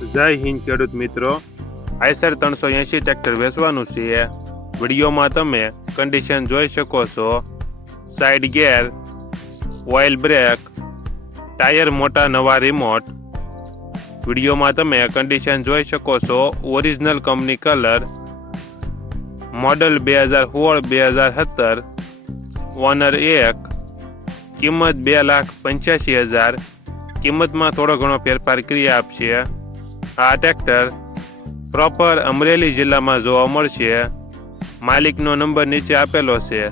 જય હિન્દ ખેડૂત મિત્રો, આઈસર 380 ટ્રેક્ટર વેચવાનું છે. વિડીયોમાં તમે કન્ડિશન જોઈ શકો છો. Side gear, oil brake, tyre મોટા નવા રિમોટ. વિડીયોમાં તમે કન્ડિશન જોઈ શકો છો. Original company colour, model 2016-2017, owner 1, કિંમત 2,85,000. કિંમતમાં થોડો ઘણો ફેરફાર કરી આપશે. આ ટ્રેક્ટર પ્રોપર અમરેલી જિલ્લામાં જોવા મળશે. માલિકનો નંબર નીચે આપેલો છે.